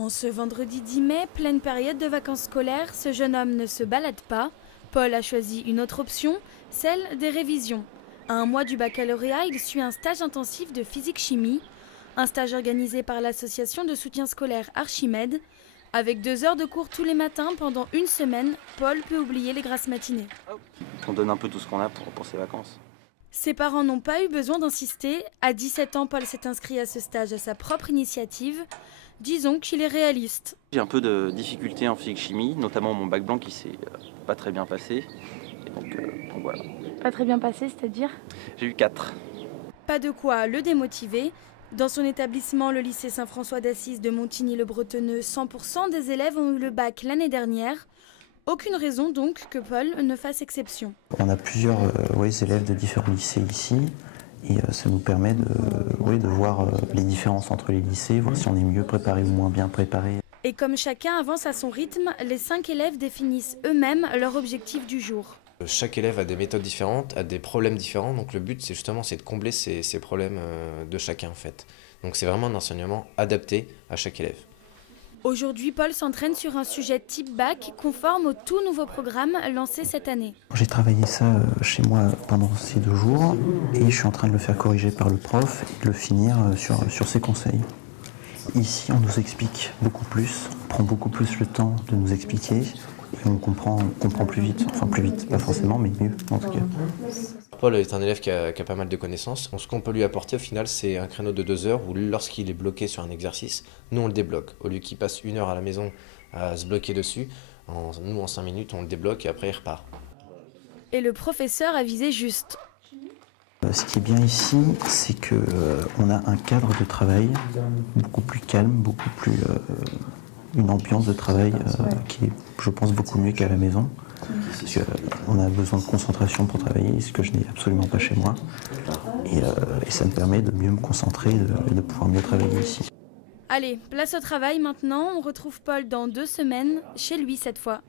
En ce vendredi 10 mai, pleine période de vacances scolaires, ce jeune homme ne se balade pas. Paul a choisi une autre option, celle des révisions. À un mois du baccalauréat, il suit un stage intensif de physique-chimie, un stage organisé par l'association de soutien scolaire Archimède. Avec 2 heures de cours tous les matins pendant une semaine, Paul peut oublier les grasses matinées. On donne un peu tout ce qu'on a pour ses vacances. Ses parents n'ont pas eu besoin d'insister. À 17 ans, Paul s'est inscrit à ce stage à sa propre initiative. Disons qu'il est réaliste. J'ai un peu de difficultés en physique-chimie, notamment mon bac blanc qui s'est pas très bien passé. Et donc voilà. Pas très bien passé, c'est-à-dire ? J'ai eu 4. Pas de quoi le démotiver. Dans son établissement, le lycée Saint-François d'Assise de Montigny-le-Bretonneux, 100% des élèves ont eu le bac l'année dernière. Aucune raison donc que Paul ne fasse exception. On a plusieurs élèves de différents lycées ici et ça nous permet de voir les différences entre les lycées, voir si on est mieux préparé ou moins bien préparé. Et comme chacun avance à son rythme, les 5 élèves définissent eux-mêmes leur objectif du jour. Chaque élève a des méthodes différentes, a des problèmes différents, donc le but c'est de combler ces problèmes de chacun en fait. Donc c'est vraiment un enseignement adapté à chaque élève. Aujourd'hui, Paul s'entraîne sur un sujet type bac conforme au tout nouveau programme lancé cette année. J'ai travaillé ça chez moi pendant ces 2 jours et je suis en train de le faire corriger par le prof et de le finir sur ses conseils. Ici, on nous explique beaucoup plus, on prend beaucoup plus le temps de nous expliquer et on comprend plus vite, enfin plus vite, pas forcément, mais mieux en tout cas. Paul est un élève qui a pas mal de connaissances. Ce qu'on peut lui apporter au final, c'est un créneau de 2 heures où lorsqu'il est bloqué sur un exercice, nous on le débloque. Au lieu qu'il passe 1 heure à la maison à se bloquer dessus, nous en 5 minutes on le débloque et après il repart. Et le professeur a visé juste. Ce qui est bien ici, c'est qu'on a un cadre de travail beaucoup plus calme, beaucoup plus une ambiance de travail qui est, je pense, beaucoup mieux qu'à la maison. Parce qu'on a besoin de concentration pour travailler, ce que je n'ai absolument pas chez moi. Et ça me permet de mieux me concentrer et de pouvoir mieux travailler ici. Allez, place au travail maintenant. On retrouve Paul dans 2 semaines, chez lui cette fois.